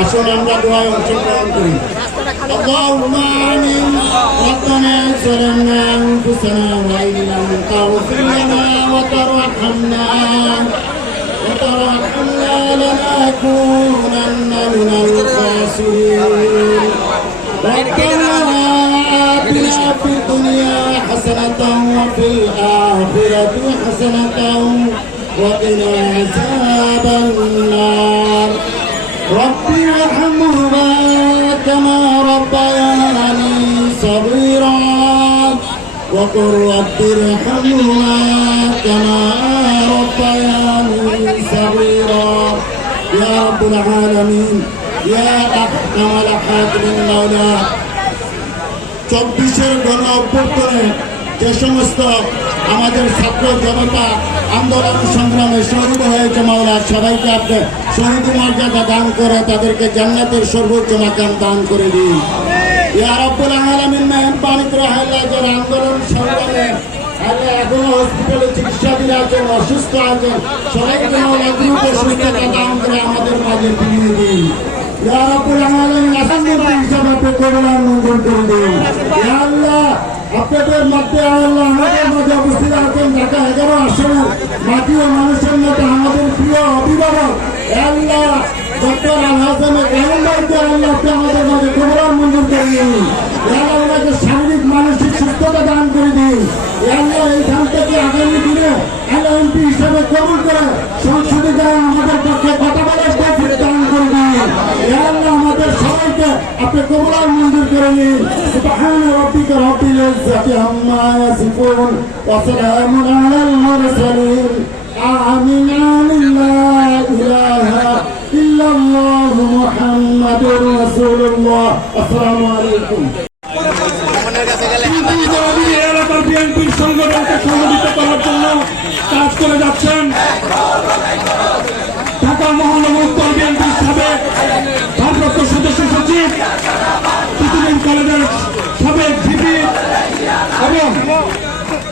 আসুন আমরা দোয়ায় অংশগ্রহণ করি اللهم آمين ربنا ظلمنا أنفسنا وإن لم تغفر لنا وترحمنا وترحمنا لنكونن من الخاسرين ربنا آتنا في الدنيا حسنة وفي الآخرة حسنة وقنا عذاب النار ربي ارحمهما كما ربياني صغيرا وقل رب ارحمهما كما ربياني صغيرا يا رب العالمين يا احكم الحاكمين مولا চব্বিশের গণ অভ্যর্থনে যে সমস্ত আমাদের ছাত্র জনতা আন্দোলন সংগ্রামে শহীদ হয়েছে মাওলা। সবাইকে আপনি শহীদ মর্যাদা দান করে তাদেরকে জান্নাতের সর্বোচ্চ মাকাম দান করে দিন। আন্দোলন অসুস্থ দান করে আমাদের মাঝে দিন। হিসাবে করে দিন। আল্লাহ আপনাদের মধ্যে আল্লাহ আমাদের মাঝে উপস্থিত আছেন ঢাকা এগারো আসনের মাটি ও মানুষের মধ্যে আমাদের প্রিয় অভিভাবক, আল্লাহ ডক্টর আল হাসানের আপনি আমাদের মাঝে মঞ্জুর করে দিন শারীরিক, মানসিক সুস্থতা দান করে দিন। আল্লাহ আগামী দিনে হিসাবে কবুল করে আমাদের পক্ষে বলার দান করে দিন। আল্লাহ আমাদের সবাইকে আপনি মঞ্জুর করে নিন। সুবহান ইজ্জাতি আম্মা ইয়াসিফুন ওয়া সালামুন আলাল মুরসালিন آمين آمين لا إله إلا الله محمد رسول الله السلام عليكم বিজেপি এলাকার বিএনপির সংগঠনকে সংগঠিত করার জন্য কাজ করে যাচ্ছেন ঢাকা মহানগর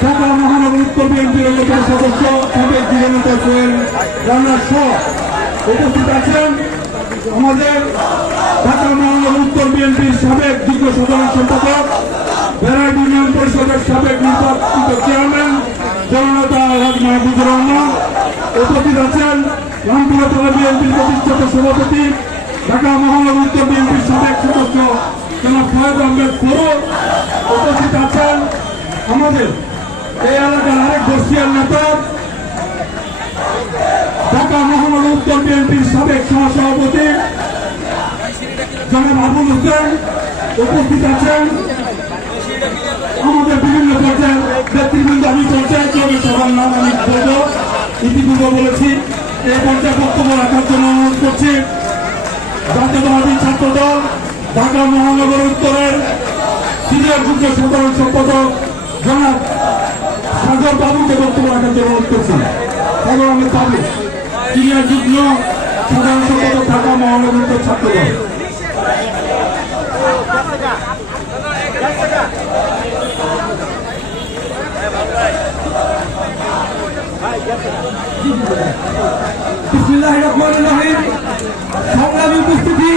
ঢাকা মহানগর উত্তর বিএনপির অন্যতম সদস্য সাবেক যুবনেতা সোহেল রানার সহ উপস্থিত আছেন আমাদের ঢাকা মহানগর উত্তর বিএনপির সাবেক যুগ্ম সাধারণ সম্পাদক বেড়াইট ইউনিয়ন পরিষদের সাবেক নির্বাচিত চেয়ারম্যান, জননেতা আলহাজ মাহবুবুর রহমান। উপস্থিত আছেন রামপুরা থানা বিএনপির প্রতিষ্ঠাতা সভাপতি, ঢাকা মহানগর উত্তর বিএনপির সাবেক সদস্য জনাব ফয়েজ আহমেদ ফরুক। উপস্থিত আছেন আমাদের এই এলাকার আরেক বর্ষিয়ার নেতা ঢাকা মহানগর উত্তর বিএনপির সাবেক সহসভাপতি জনাব আবুল হোসেন উপস্থিত আছেন আমাদের বিভিন্ন পর্যায়ের ব্যক্তিবৃন্দ আমি পঞ্চায়েত জমি সভার নাম আমি বলব ইতিপূর্বে বলেছি এই পর্যায়ে বক্তব্য রাখার জন্য অনুরোধ করছি ঢাকা মহানগর উত্তরের সিনিয়র যুগ্ম সাধারণ সম্পাদক জনাব সাগর বাবুকে বক্তব্য রাখার জন্য অনুরোধ করছি। সাগর আহমেদ বাবু সিনিয়র যুগ্ম সাধারণ সম্পাদক ঢাকা মহানগর ছাত্র সংগ্রামী উপস্থিতি,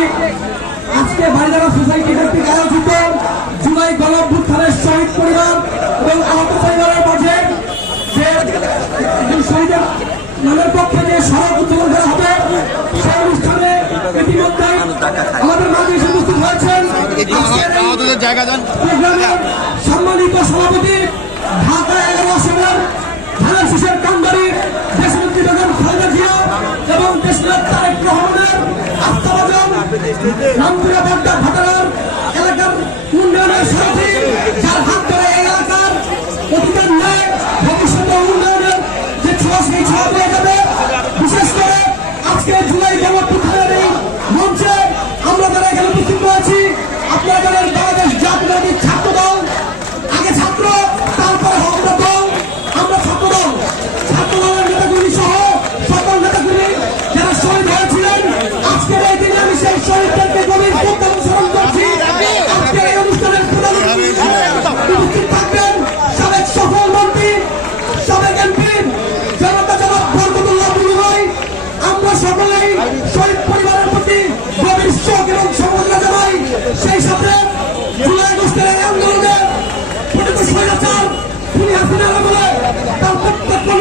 আজকে বাড়িদারা সোসাইটি কর্তৃক যে সড়ক উদ্বোধন করা হবে। সেই অনুষ্ঠানে ইতিমধ্যে আমাদের মাঝে এসে উপস্থিত হয়েছেন আজকের এই প্রোগ্রামের সম্মানিত সভাপতি ঢাকা এগারো আসনের ধানের শীষের কান্দারি দেশনেত্রী বেগম খালেদা জিয়া এবং দেশনেতা তারেক রহমানের আস্থাভাজন রামপুরা বাড্ডা ভাটারার এলাকার উন্নয়নের সাথী যার হাত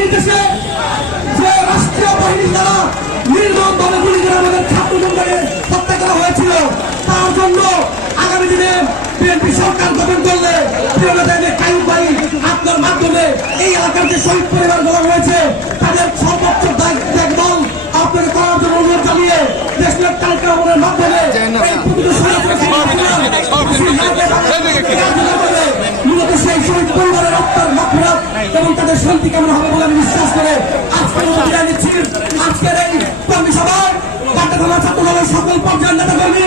নির্দেশে যে রাষ্ট্রীয় বাহিনীর দ্বারা নির্মমভাবে গুলি করে আমাদের ছাত্রজনকে হত্যা করা হয়েছিল। তার জন্য আগামী দিনে বিএনপি সরকার গঠন করলে কায়ু বাড়ি আপনার মাধ্যমে এই এলাকার যে শহীদ পরিবারগুলো রয়েছে তাদের সর্বোচ্চ দেখভাল আপনাকে করার জন্য অনুরোধ জানিয়ে দেশের কার্যক্রমের মাধ্যমে এই প্রকৃত তাদের শান্তি কামনা হবে বলে আমি বিশ্বাস করে আজকের বিদায় নিচ্ছি। আজকের এই কর্মী সভায় সকল পর্যায়ের নেতা কর্মী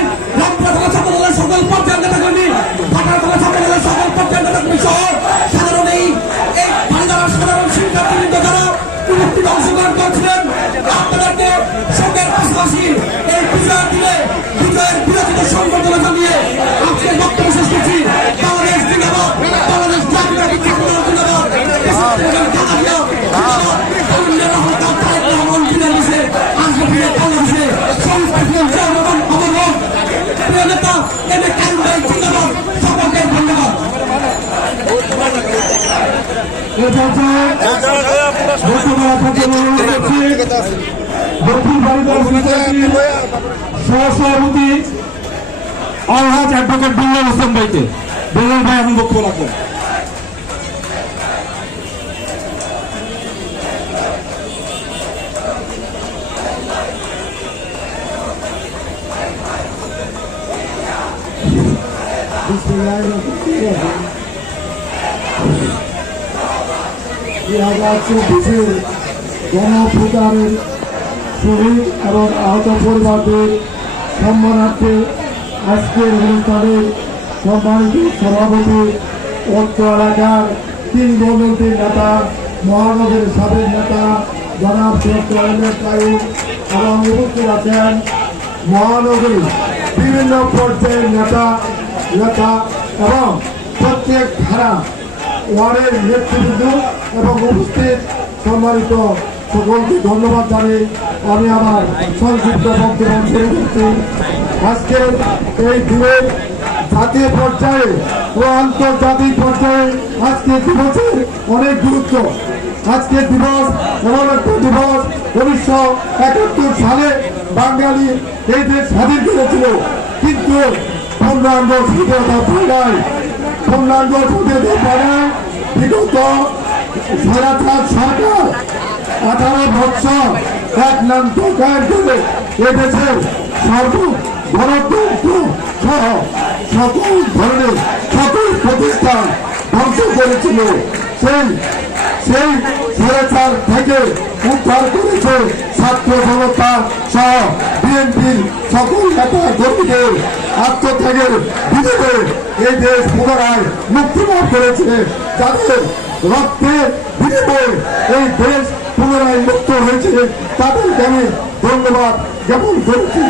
সহসভাপতি আলহাজ অ্যাডভোকেট বিল্লাল হোসেন ভাইকে বিল্লাল ভাই এখন বক্তব্য রাখবেন দুই হাজার গণপ্রচারের শহীদ এবং আহত পরিবারদের সম্মানার্থে আজকের অনুষ্ঠানের সম্মানিত সভাপতি অত্র এলাকার তিন গণতন্ত্রের নেতা, মহানগরের সাবেক নেতা, জনাব এবং উপস্থিত আছেন মহানগরীর বিভিন্ন পর্যায়ের নেতা নেতা এবং প্রত্যেক ধারা ওয়ার্ডের নেতৃবৃন্দ এবং উপস্থিত সম্মানিত সকলকে ধন্যবাদ জানিয়ে আমি আমার সংক্ষিপ্ত বক্তব্য শুরু করছি আজকে এই দিনের জাতীয় পর্যায়ে ও আন্তর্জাতিক পর্যায়ে আজকে দিবসের অনেক গুরুত্ব। আজকে দিবস এমন একটা দিবস উনিশশো একাত্তর সালে বাঙালি এই দেশ স্বাধীন করেছিল। কিন্তু পূর্ণাঙ্গ স্বাধীনতা পায় নাই। পূর্ণাঙ্গ পায় নাই বিগত স্বৈরাচার সরকার আঠারো বছর এক নাম দোকান করে এদেশের সর্ব গণতন্ত্র সহ সকল ধরনের সকল প্রতিষ্ঠান ধ্বংস করেছিল। সেই সেই স্বৈরাচার থেকে উদ্ধার করেছে ছাত্র জনতা সহ বিএনপির সকল নেতা কর্মীদের। আত্মত্যাগের বিরুদ্ধে এই দেশ পুনরায় মুক্তি লাভ করেছে। যাদের রক্তের বিনিময়ে এই দেশ পুনরায় মুক্ত হয়েছে তাদেরকে আমি ধন্যবাদ জ্ঞাপন করেছি।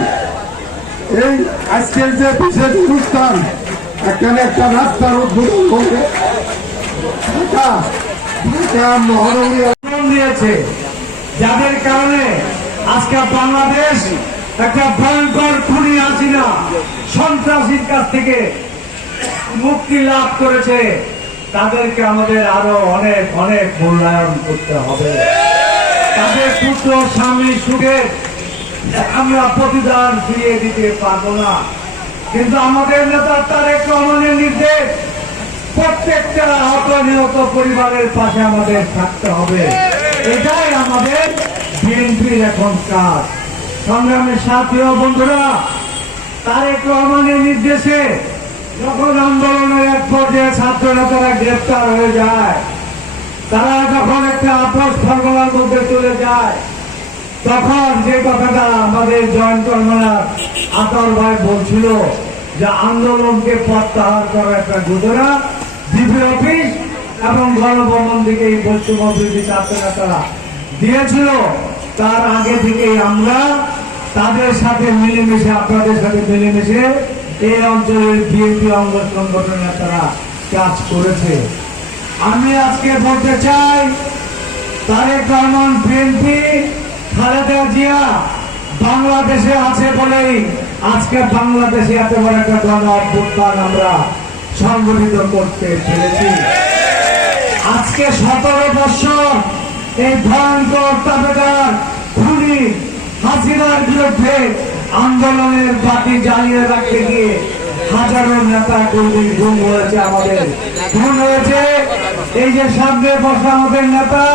এই আজকের যে বিশেষ অনুষ্ঠান, এখানে একটা রাস্তার উদ্বোধন মহানগরী দিয়েছে। যাদের কারণে আজকে বাংলাদেশ একটা ভয়ঙ্কর খুনি হাসিনা সন্ত্রাসীর কাছ থেকে মুক্তি লাভ করেছে, তাদেরকে আমাদের আরও অনেক অনেক মূল্যায়ন করতে হবে। তাদের পুত্র স্বামী সুখে আমরা প্রতিদান ফিরিয়ে দিতে পারব না। কিন্তু আমাদের নেতা তারেক রহমানের নির্দেশ, প্রত্যেকটা আহত নিহত পরিবারের পাশে আমাদের থাকতে হবে। এটাই আমাদের বিএনপির এখন কাজ। সংগ্রামের সাথী ও বন্ধুরা তারেক রহমানের নির্দেশে যখন আন্দোলনের এক পর্যায়ে ছাত্র নেতারা গ্রেপ্তার হয়ে যায়, তারা যখন একটা আপোষ ফর্মুলার মধ্যে চলে যায়, তখন যে কথাটা আমাদের জয়েন্ট কর্মনার আতর ভাই বলছিল যে আন্দোলনকে প্রত্যাহার করার একটা ঘোষণা ডিপি অফিস এবং গণভবন থেকে এই পশ্চিম অভিযোগ ছাত্র নেতারা দিয়েছিল। তার আগে থেকেই আমরা তাদের সাথে মিলেমিশে, আপনাদের সাথে মিলেমিশে এই অঞ্চলের বিএনপি অঙ্গ সংগঠনের তারা কাজ করেছে। আমি আজকে বলতে চাই, তারেক রহমান বিএনপি, খালেদা জিয়া বাংলাদেশে আছে বলেই আজকে বাংলাদেশে এত বড় একটা গণ অভ্যুত্থান আমরা সংগঠিত করতে পেরেছি। আজকে সতেরো বছর এই ভয়ঙ্কর তাবেদার বিরুদ্ধে আন্দোলনের বাতি জ্বালিয়ে রাখতে গিয়ে হাজারো নেতা কর্মী গুম হয়েছে আমাদের। গুম হয়েছে এই যে সামনে বসা আমাদের নেতা,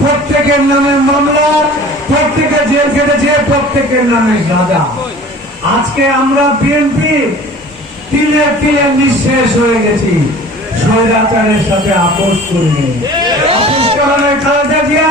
প্রত্যেকের নামে মামলা প্রত্যেকে জেল কেটেছে প্রত্যেকের নামে সাজা। আজকে আমরা বিএনপি তিলে তিলে নিঃশেষ হয়ে গেছি। স্বৈরাচারের সাথে আপোষ করিনি। আপোষ করানোর খালেদা জিয়া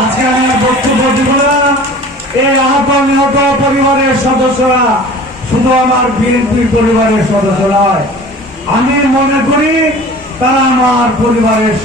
আজকে আমি বক্তব্য দিব না এই আহ্বান নিহত পরিবারের সদস্যরা, শুধু আমার বিএনপি পরিবারের সদস্য নয়, আমি মনে করি তারা আমার পরিবারের